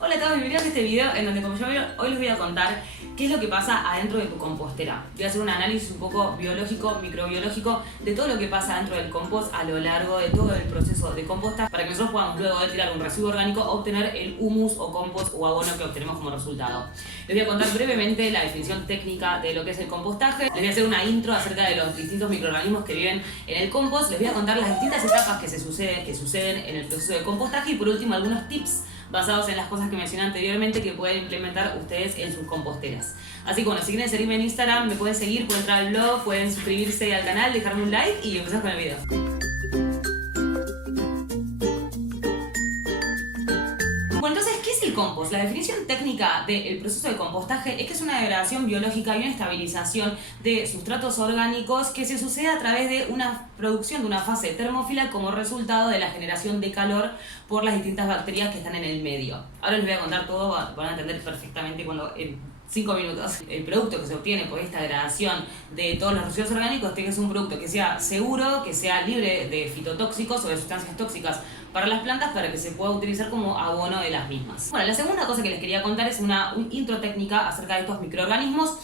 Hola a todos, bienvenidos a este video en donde, como yo veo, hoy les voy a contar qué es lo que pasa adentro de tu compostera. Voy a hacer un análisis un poco biológico, microbiológico de todo lo que pasa dentro del compost a lo largo de todo el proceso de composta para que nosotros podamos luego de tirar un residuo orgánico obtener el humus o compost o abono que obtenemos como resultado. Les voy a contar brevemente la definición técnica de lo que es el compostaje. Les voy a hacer una intro acerca de los distintos microorganismos que viven en el compost. Les voy a contar las distintas etapas que suceden en el proceso de compostaje y por último algunos tips basados en las cosas que mencioné anteriormente que pueden implementar ustedes en sus composteras. Así que bueno, si quieren seguirme en Instagram, me pueden seguir, pueden entrar al blog, pueden suscribirse al canal, dejarme un like y empezamos con el video. Bueno, entonces, ¿qué es el compost? La definición técnica del proceso de compostaje es que es una degradación biológica y una estabilización de sustratos orgánicos que se sucede a través de una producción de una fase termófila como resultado de la generación de calor por las distintas bacterias que están en el medio. Ahora les voy a contar todo, van a entender perfectamente cuando en 5 minutos. El producto que se obtiene por esta degradación de todos los residuos orgánicos tiene que ser un producto que sea seguro, que sea libre de fitotóxicos o de sustancias tóxicas para las plantas para que se pueda utilizar como abono de las mismas. Bueno, la segunda cosa que les quería contar es una intro técnica acerca de estos microorganismos.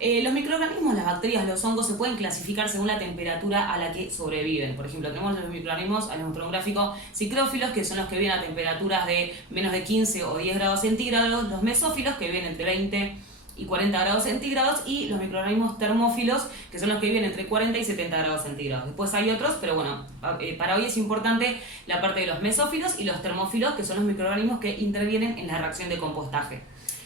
Los microorganismos, las bacterias, los hongos se pueden clasificar según la temperatura a la que sobreviven. Por ejemplo, tenemos los microorganismos, les muestro un gráfico, psicrófilos, que son los que viven a temperaturas de menos de 15 o 10 grados centígrados, los mesófilos, que viven entre 20 y 40 grados centígrados, y los microorganismos termófilos, que son los que viven entre 40 y 70 grados centígrados. Después hay otros, pero bueno, para hoy es importante la parte de los mesófilos y los termófilos, que son los microorganismos que intervienen en la reacción de compostaje.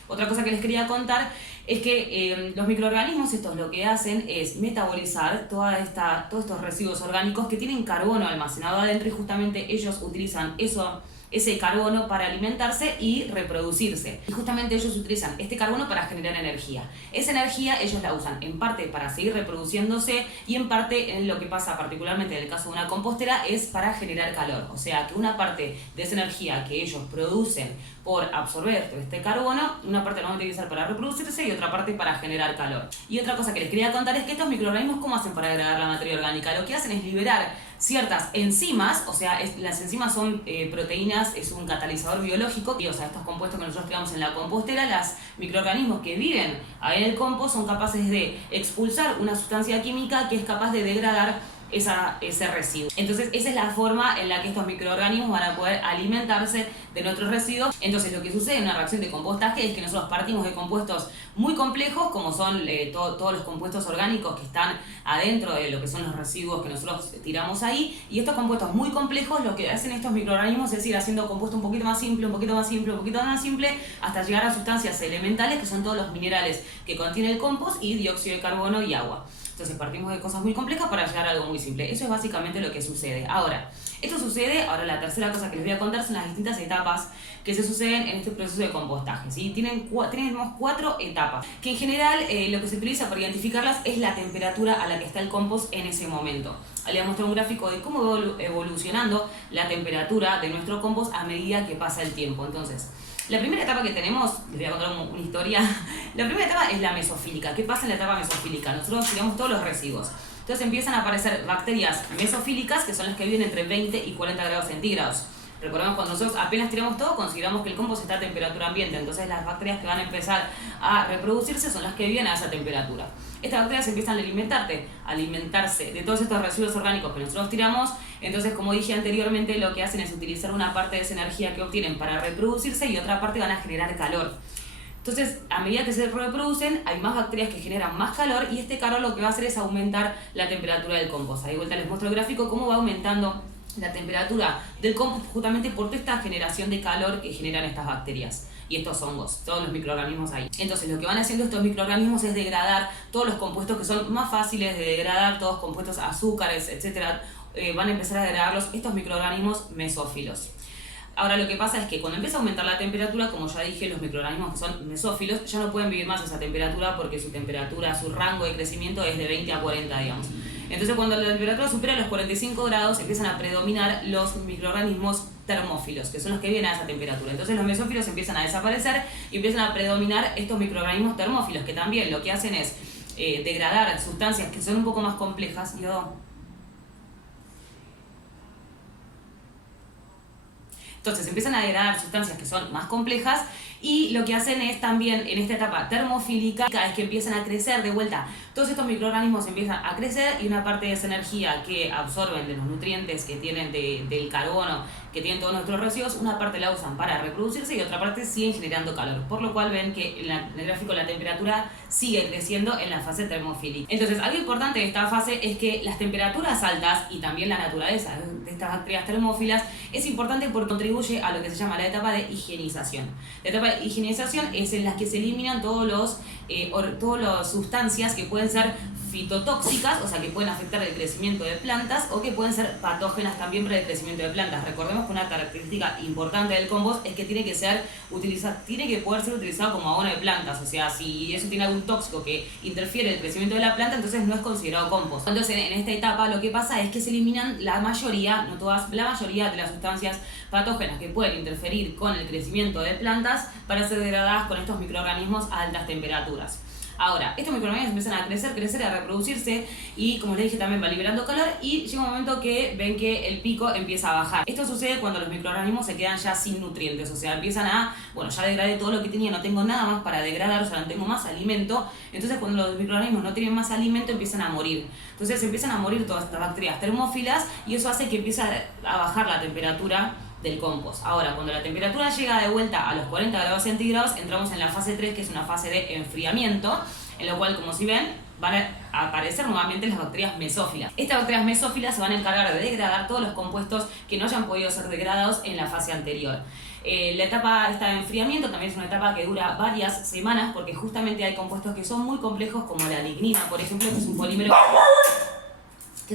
Otra cosa que les quería contar es que los microorganismos estos lo que hacen es metabolizar todos estos residuos orgánicos que tienen carbono almacenado adentro y justamente ellos utilizan ese carbono para alimentarse y reproducirse. Y justamente ellos utilizan este carbono para generar energía. Esa energía ellos la usan en parte para seguir reproduciéndose y en parte, en lo que pasa particularmente en el caso de una compostera, es para generar calor. O sea que una parte de esa energía que ellos producen por absorber este carbono, una parte la van a utilizar para reproducirse y otra parte para generar calor. Y otra cosa que les quería contar es que estos microorganismos, ¿cómo hacen para degradar la materia orgánica? Lo que hacen es liberar ciertas enzimas, o sea, las enzimas son proteínas, es un catalizador biológico, y, o sea, estos compuestos que nosotros creamos en la compostera, los microorganismos que viven ahí en el compost son capaces de expulsar una sustancia química que es capaz de degradar ese residuo. Entonces esa es la forma en la que estos microorganismos van a poder alimentarse de nuestros residuos. Entonces lo que sucede en una reacción de compostaje es que nosotros partimos de compuestos muy complejos, como son todos los compuestos orgánicos que están adentro de lo que son los residuos que nosotros tiramos ahí, y estos compuestos muy complejos lo que hacen estos microorganismos es ir haciendo compuesto un poquito más simple, un poquito más simple, un poquito más simple, hasta llegar a sustancias elementales que son todos los minerales que contiene el compost y dióxido de carbono y agua. Entonces partimos de cosas muy complejas para llegar a algo muy simple. Eso es básicamente lo que sucede. Ahora la tercera cosa que les voy a contar son las distintas etapas que se suceden en este proceso de compostaje, ¿sí? Tenemos 4 etapas, que en general lo que se utiliza para identificarlas es la temperatura a la que está el compost en ese momento. Les voy a mostrar un gráfico de cómo va evolucionando la temperatura de nuestro compost a medida que pasa el tiempo. Entonces, la primera etapa que tenemos, les voy a contar una historia. La primera etapa es la mesofílica. ¿Qué pasa en la etapa mesofílica? Nosotros tiramos todos los residuos. Entonces empiezan a aparecer bacterias mesofílicas, que son las que viven entre 20 y 40 grados centígrados. Recordemos, cuando nosotros apenas tiramos todo, consideramos que el compost está a temperatura ambiente. Entonces las bacterias que van a empezar a reproducirse son las que viven a esa temperatura. Estas bacterias empiezan a alimentarse de todos estos residuos orgánicos que nosotros tiramos. Entonces, como dije anteriormente, lo que hacen es utilizar una parte de esa energía que obtienen para reproducirse y otra parte van a generar calor. Entonces, a medida que se reproducen, hay más bacterias que generan más calor, y este calor lo que va a hacer es aumentar la temperatura del compost. Ahí vuelta les muestro el gráfico cómo va aumentando la temperatura del compost justamente por toda esta generación de calor que generan estas bacterias y estos hongos, todos los microorganismos ahí. Entonces lo que van haciendo estos microorganismos es degradar todos los compuestos que son más fáciles de degradar, todos compuestos azúcares, etcétera, van a empezar a degradarlos estos microorganismos mesófilos. Ahora lo que pasa es que cuando empieza a aumentar la temperatura, como ya dije, los microorganismos que son mesófilos ya no pueden vivir más a esa temperatura porque su temperatura, su rango de crecimiento es de 20 a 40, digamos. Entonces cuando la temperatura supera los 45 grados empiezan a predominar los microorganismos termófilos, que son los que vienen a esa temperatura. Entonces los mesófilos empiezan a desaparecer y empiezan a predominar estos microorganismos termófilos, que también lo que hacen es degradar sustancias que son un poco más complejas. Entonces empiezan a degradar sustancias que son más complejas y lo que hacen es también en esta etapa termofílica es que empiezan a crecer de vuelta. Todos estos microorganismos empiezan a crecer y una parte de esa energía que absorben de los nutrientes que tienen del carbono, que tienen todos nuestros residuos, una parte la usan para reproducirse y otra parte siguen generando calor. Por lo cual ven que en el gráfico la temperatura sigue creciendo en la fase termofílica. Entonces, algo importante de esta fase es que las temperaturas altas y también la naturaleza de estas bacterias termófilas es importante porque contribuye a lo que se llama la etapa de higienización. La etapa de higienización es en la que se eliminan todas las sustancias que pueden ser fitotóxicas, o sea que pueden afectar el crecimiento de plantas o que pueden ser patógenas también para el crecimiento de plantas. Recordemos que una característica importante del compost es que tiene que poder ser utilizado como abono de plantas, o sea, si eso tiene algún tóxico que interfiere en el crecimiento de la planta, entonces no es considerado compost. Entonces en esta etapa lo que pasa es que se eliminan la mayoría, no todas, la mayoría de las sustancias patógenas que pueden interferir con el crecimiento de plantas para ser degradadas con estos microorganismos a altas temperaturas. Ahora, estos microorganismos empiezan a crecer, a reproducirse y, como les dije, también va liberando calor y llega un momento que ven que el pico empieza a bajar. Esto sucede cuando los microorganismos se quedan ya sin nutrientes, o sea, empiezan ya degradé todo lo que tenía, no tengo nada más para degradar, o sea, no tengo más alimento. Entonces, cuando los microorganismos no tienen más alimento, empiezan a morir. Entonces, empiezan a morir todas estas bacterias termófilas y eso hace que empiece a bajar la temperatura del compost. Ahora, cuando la temperatura llega de vuelta a los 40 grados centígrados, entramos en la fase 3, que es una fase de enfriamiento, en la cual, como si ven, van a aparecer nuevamente las bacterias mesófilas. Estas bacterias mesófilas se van a encargar de degradar todos los compuestos que no hayan podido ser degradados en la fase anterior. La etapa esta de enfriamiento también es una etapa que dura varias semanas porque justamente hay compuestos que son muy complejos como la lignina, por ejemplo, que es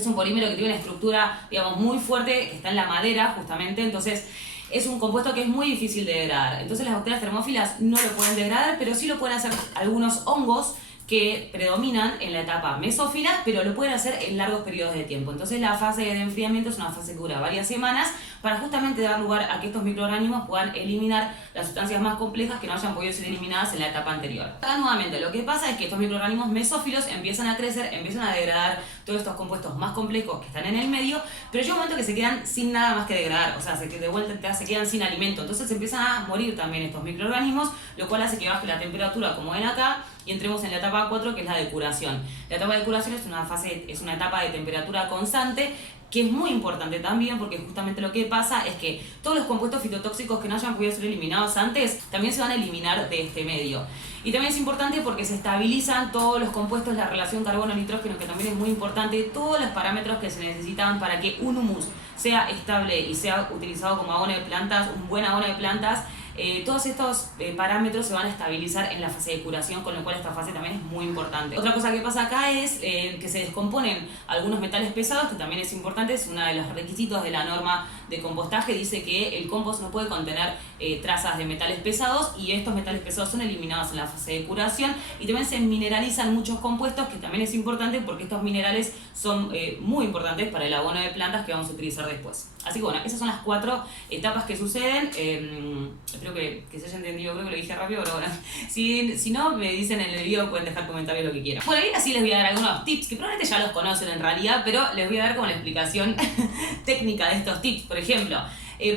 un polímero que tiene una estructura, digamos, muy fuerte, que está en la madera justamente, entonces es un compuesto que es muy difícil de degradar. Entonces las bacterias termófilas no lo pueden degradar, pero sí lo pueden hacer algunos hongos que predominan en la etapa mesófila, pero lo pueden hacer en largos periodos de tiempo. Entonces la fase de enfriamiento es una fase que dura varias semanas para justamente dar lugar a que estos microorganismos puedan eliminar las sustancias más complejas que no hayan podido ser eliminadas en la etapa anterior. Acá nuevamente lo que pasa es que estos microorganismos mesófilos empiezan a crecer, empiezan a degradar todos estos compuestos más complejos que están en el medio, pero llega un momento que se quedan sin nada más que degradar, o sea, de vuelta se quedan sin alimento. Entonces empiezan a morir también estos microorganismos, lo cual hace que baje la temperatura, como ven acá, y entremos en la etapa 4, que es la de curación. La etapa de curación es una etapa de temperatura constante, que es muy importante también porque justamente lo que pasa es que todos los compuestos fitotóxicos que no hayan podido ser eliminados antes también se van a eliminar de este medio. Y también es importante porque se estabilizan todos los compuestos, la relación carbono-nitrógeno, que también es muy importante, todos los parámetros que se necesitan para que un humus sea estable y sea utilizado como abono de plantas, un buen abono de plantas. Todos estos parámetros se van a estabilizar en la fase de curación, con lo cual esta fase también es muy importante. Otra cosa que pasa acá es que se descomponen algunos metales pesados, que también es importante, es uno de los requisitos de la norma de compostaje, dice que el compost no puede contener trazas de metales pesados y estos metales pesados son eliminados en la fase de curación y también se mineralizan muchos compuestos, que también es importante porque estos minerales son muy importantes para el abono de plantas que vamos a utilizar después. Así que bueno, esas son las 4 etapas que suceden. Espero que se haya entendido, creo que lo dije rápido, pero bueno, si no, me dicen en el video, pueden dejar comentarios lo que quieran. Bueno, y así les voy a dar algunos tips, que probablemente ya los conocen en realidad, pero les voy a dar como la explicación técnica de estos tips. Por ejemplo,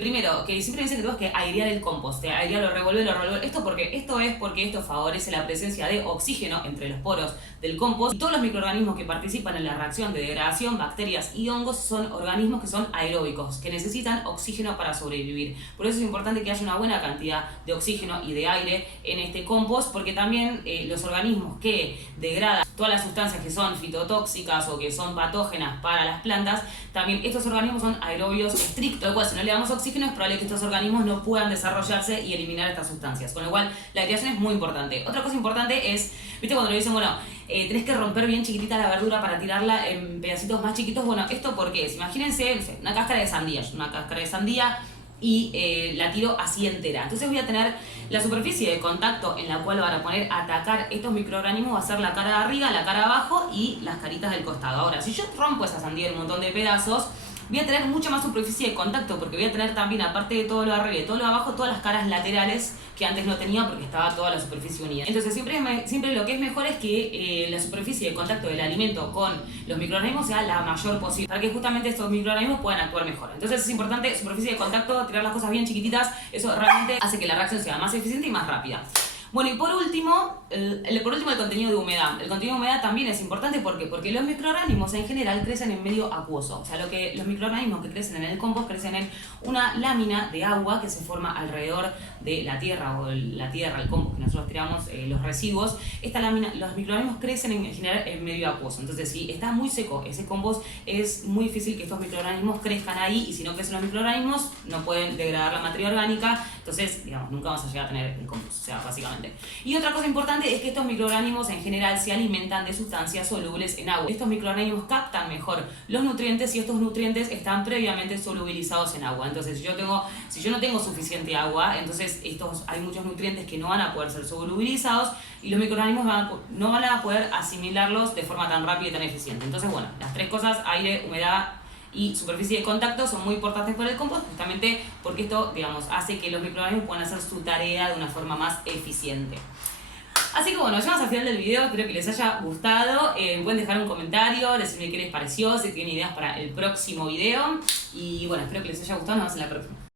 primero, que siempre dicen que tenemos que airear el compost, airearlo, revolverlo. Esto favorece la presencia de oxígeno entre los poros del compost. Y todos los microorganismos que participan en la reacción de degradación, bacterias y hongos, son organismos que son aeróbicos, que necesitan oxígeno para sobrevivir. Por eso es importante que haya una buena cantidad de oxígeno y de aire en este compost, porque también los organismos que degradan todas las sustancias que son fitotóxicas o que son patógenas para las plantas, también estos organismos son aerobios estrictos, lo cual si no le damos oxígeno es probable que estos organismos no puedan desarrollarse y eliminar estas sustancias, con lo cual la aireación es muy importante. Otra cosa importante es, viste cuando le dicen, bueno, tenés que romper bien chiquitita la verdura para tirarla en pedacitos más chiquitos. Bueno, ¿esto por qué es? Imagínense, no sé, una cáscara de sandía y la tiro así entera. Entonces voy a tener la superficie de contacto en la cual van a poner a atacar estos microorganismos, va a ser la cara de arriba, la cara de abajo y las caritas del costado. Ahora, si yo rompo esa sandía en un montón de pedazos, voy a tener mucha más superficie de contacto porque voy a tener también, aparte de todo lo de arriba y todo lo de abajo, todas las caras laterales que antes no tenía porque estaba toda la superficie unida. Entonces siempre lo que es mejor es que la superficie de contacto del alimento con los microorganismos sea la mayor posible para que justamente estos microorganismos puedan actuar mejor. Entonces es importante superficie de contacto, tirar las cosas bien chiquititas, eso realmente hace que la reacción sea más eficiente y más rápida. Bueno, y por último, el contenido de humedad. El contenido de humedad también es importante porque los microorganismos en general crecen en medio acuoso. O sea, los microorganismos que crecen en el compost crecen en una lámina de agua que se forma alrededor de la tierra o el compost que nosotros tiramos, los residuos. Esta lámina, los microorganismos crecen en general en medio acuoso. Entonces, si está muy seco ese compost, es muy difícil que estos microorganismos crezcan ahí, y si no crecen los microorganismos, no pueden degradar la materia orgánica. Entonces, digamos, nunca vamos a llegar a tener un compost, o sea, básicamente. Y otra cosa importante es que estos microorganismos en general se alimentan de sustancias solubles en agua. Estos microorganismos captan mejor los nutrientes y estos nutrientes están previamente solubilizados en agua. Entonces, si yo no tengo suficiente agua, entonces hay muchos nutrientes que no van a poder ser solubilizados y los microorganismos no van a poder asimilarlos de forma tan rápida y tan eficiente. Entonces, bueno, las tres cosas, aire, humedad y superficie de contacto, son muy importantes para el compost, justamente porque esto, digamos, hace que los microorganismos puedan hacer su tarea de una forma más eficiente. Así que bueno, llegamos al final del video, espero que les haya gustado. Pueden dejar un comentario, decirme qué les pareció, si tienen ideas para el próximo video. Y bueno, espero que les haya gustado, nos vemos en la próxima.